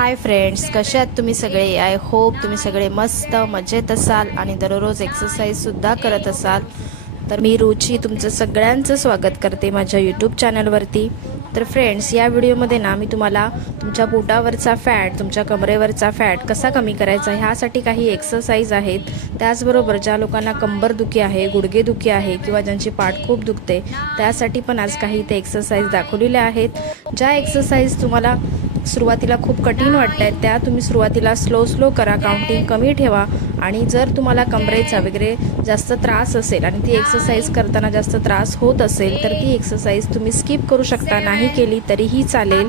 Hi friends कसे आहात तुम्ही सगळे? आय होप तुम्ही सगळे मस्त मजेत असाल आणि दररोज एक्सरसाइजसुद्धा करत असाल. तर मी रुची तुमचं सगळ्यांचं स्वागत करते माझ्या यूट्यूब चॅनलवरती तर फ्रेंड्स या व्हिडिओमध्ये ना मी तुम्हाला तुमच्या पोटावरचा फॅट तुमच्या कमरेवरचा फॅट कसा कमी करायचा ह्यासाठी काही एक्सरसाइज आहेत. त्याचबरोबर ज्या लोकांना कंबरदुखी आहे गुडघेदुखी आहे किंवा ज्यांची पाठ खूप दुखते त्यासाठी पण आज काही ते एक्सरसाइज दाखवलेल्या आहेत. ज्या एक्सरसाइज तुम्हाला सुरुवातीला खूप कठीण वाटत आहेत त्या तुम्ही सुरुवातीला स्लो स्लो करा. काउंटिंग कमी ठेवा. आणि जर तुम्हाला कमरेचा वगैरे जास्त त्रास असेल आणि ती एक्सरसाइज करताना जास्त त्रास होत असेल तर ती एक्सरसाइज तुम्ही स्किप करू शकता. नाही केली तरीही चालेल.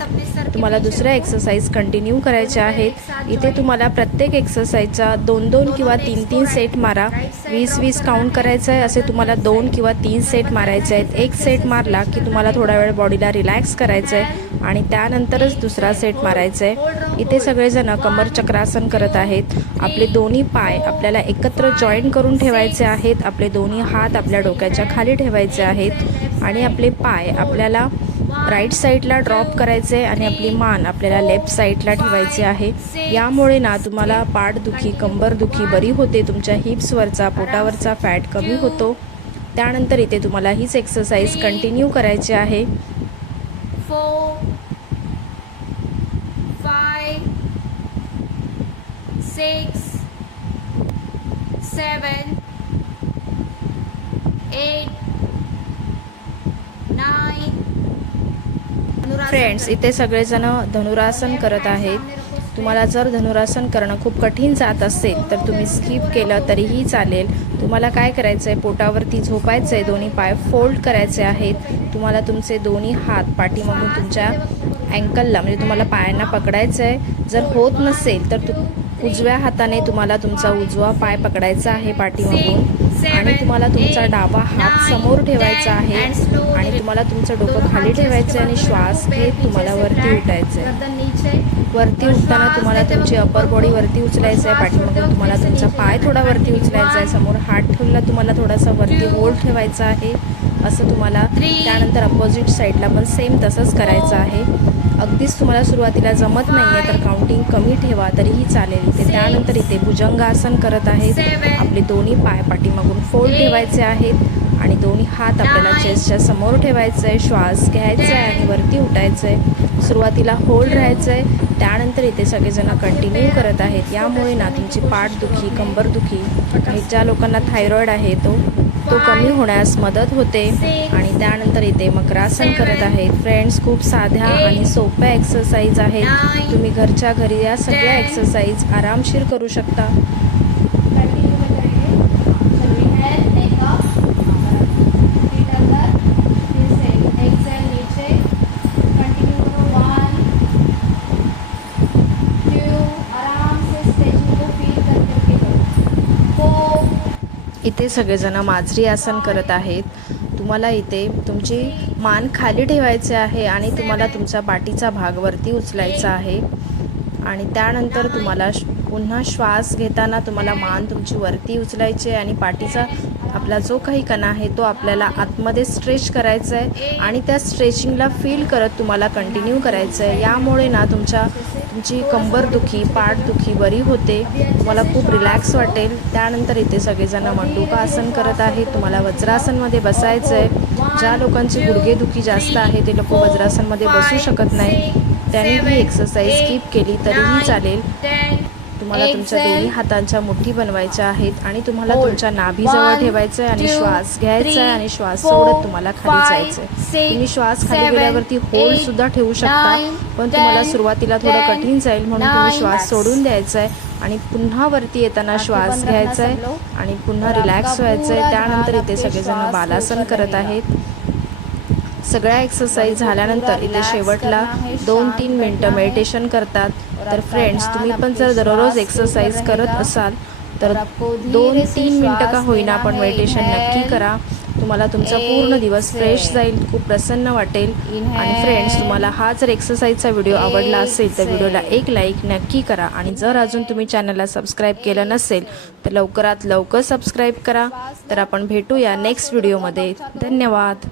तुम्हाला दुसऱ्या एक्सरसाइज कंटिन्यू करायच्या आहेत. इथे तुम्हाला प्रत्येक एक्सरसाइजचा दोन दोन किंवा तीन तीन सेट मारा. वीस वीस काउंट करायचं आहे असे तुम्हाला दोन किंवा तीन सेट मारायचे आहेत. एक सेट मारला की तुम्हाला थोडा वेळ बॉडीला रिलॅक्स करायचं आहे आणि त्यानंतरच दुसरा सेट मारायचा आहे इथे सगळेजण कमर चक्रासन करत आहेत. आपले दोन्ही पाय आपल्याला एकत्र जॉईन करून ठेवायचे आहेत. आपले दोन्ही हात आपल्या डोक्याच्या खाली ठेवायचे आहेत. आणि आपले पाय आपल्याला राईट साईडला ड्रॉप करायचे आणि आपली मान आपल्याला लेफ्ट साईडला ठेवायची आहे. यामुळे ना तुम्हाला पाठदुखी कंबरदुखी बरी होते. तुमच्या हिप्सवरचा पोटावरचा फॅट कमी होतो. त्यानंतर इथे तुम्हाला हीच एक्सरसाइज कंटिन्यू करायची आहे. Four, six, seven, eight, nine. Friends इथे सगळेजण धनुरासन करत आहेत. तुम्हाला जर धनुरासन करणं खूप कठीण जात असेल तर तुम्ही स्किप केलं तरीही चालेल. तुम्हाला काय करायचं आहे पोटावरती झोपायचं आहे दोन्ही पाय फोल्ड करायचे आहेत. तुम्हाला तुमचे दोन्ही हात पाठीमागून तुमच्या अँकलला म्हणजे तुम्हाला पायांना पकडायचं आहे जर होत नसेल तर तु उजव्या हाताने तुम्हाला तुमचा उजवा पाय पकडायचा आहे पाठीमागून. आणि तुम्हाला तुमचा डावा हात समोर ठेवायचा आहे. आणि तुम्हाला तुमचं डोकं खाली ठेवायचं आहे आणि श्वास घेत तुम्हाला वरती उठायचं आहे वरती उठताना तुम्हाला तुमची अपर बॉडी वरती उचलायचं आहे पाठीमागून तुम्हाला तुमचा पाय थोडा वरती उचलायचा आहे समोर हात ठेवला तुम्हाला थोडासा वरती होल्ड ठेवायचा आहे. असं तुम्हाला त्यानंतर अपोजिट साईडला पण सेम तसंच करायचं आहे. अगदीच तुम्हाला सुरुवातीला जमत नाही आहे तर काउंटिंग कमी ठेवा तरीही चालेल. इथे त्यानंतर इथे भुजंगासन करत आहेत. आपले दोन्ही पाय पाठीमागून फोल्ड ठेवायचे आहेत. आणि दोन्ही हात आपल्याला चेस्टच्या समोर ठेवायचं आहे श्वास घ्यायचा आहे आणि वरती उठायचं आहे सुरुवातीला होल्ड राहायचं आहे त्यानंतर इथे सगळेजण कंटिन्यू करत आहेत. यामुळे ना तुमची पाठदुखी कंबरदुखी काही ज्या लोकांना थायरॉईड आहे तो तो कमी होण्यास मदत होते. आणि त्यानंतर इथे मकरासन करत आहेत. फ्रेंड्स खूप साध्या आणि सोप्या एक्सरसाइज आहेत. तुम्ही घरच्या घरी या सगळ्या एक्सरसाइज आरामशीर करू शकता. इथे सगळेजण माजरी आसन करत आहेत. तुम्हाला इथे तुमची मान खाली ठेवायचे आहे आणि तुम्हाला तुमचा पाठीचा भाग वरती उचलायचा आहे. आणि त्यानंतर तुम्हाला पुन्हा श्वास घेताना तुम्हाला मान तुमची वरती उचलायची आहे आणि पाठीचा आपला जो काही कणा आहे तो आपल्याला आतमध्ये स्ट्रेच करायचा आहे आणि त्या स्ट्रेचिंगला फील करत तुम्हाला कंटिन्यू करायचं आहे यामुळे ना तुमच्या तुमची कंबरदुखी पाठदुखी बरी होते. तुम्हाला खूप रिलॅक्स वाटेल. त्यानंतर इथे सगळेजण मंडूका आसन करत आहेत. तुम्हाला वज्रासनमध्ये बसायचं आहे ज्या लोकांची गुडघेदुखी जास्त आहे ते लोक वज्रासनमध्ये बसू शकत नाही. त्यांनी ही एक्सरसाइज स्किप केली तरीही चालेल. तुम्हाला तुमच्या दोन्ही हातांच्या मुठी बनवायच्या आहेत आणि तुम्हाला तुमच्या नाभीजवळ ठेवायचं आहे आणि श्वास घ्यायचा आहे आणि श्वास सोडत तुम्हाला खाली जायचं आहे तुम्ही श्वास खाली गेल्यावरती होल्ड सुद्धा ठेवू शकता पण तुम्हाला सुरुवातीला थोडं कठीण जाईल म्हणून तुम्ही श्वास सोडून द्यायचा आहे आणि पुन्हा वरती येताना श्वास घ्यायचा आहे आणि पुन्हा रिलॅक्स व्हायचं आहे त्यानंतर इथे सगळेजण बालासन करत आहेत. सगळ्या एक्सरसाइज झाल्यानंतर इथे शेवटला दोन तीन मिनटं मेडिटेशन करतात. तर फ्रेंड्स तुम्ही पण जर दररोज एक्सरसाइज करत असाल तर दोन तीन मिनटं का होईना आपण मेडिटेशन नक्की करा. तुम्हाला तुमचा पूर्ण दिवस फ्रेश जाईल खूप प्रसन्न वाटेल. आणि फ्रेंड्स तुम्हाला हा जर एक्सरसाइजचा व्हिडिओ आवडला असेल तर व्हिडिओला एक लाईक नक्की करा. आणि जर अजून तुम्ही चॅनलला सबस्क्राईब केलं नसेल तर लवकरात लवकर सबस्क्राईब करा. तर आपण भेटूया नेक्स्ट व्हिडिओमध्ये धन्यवाद.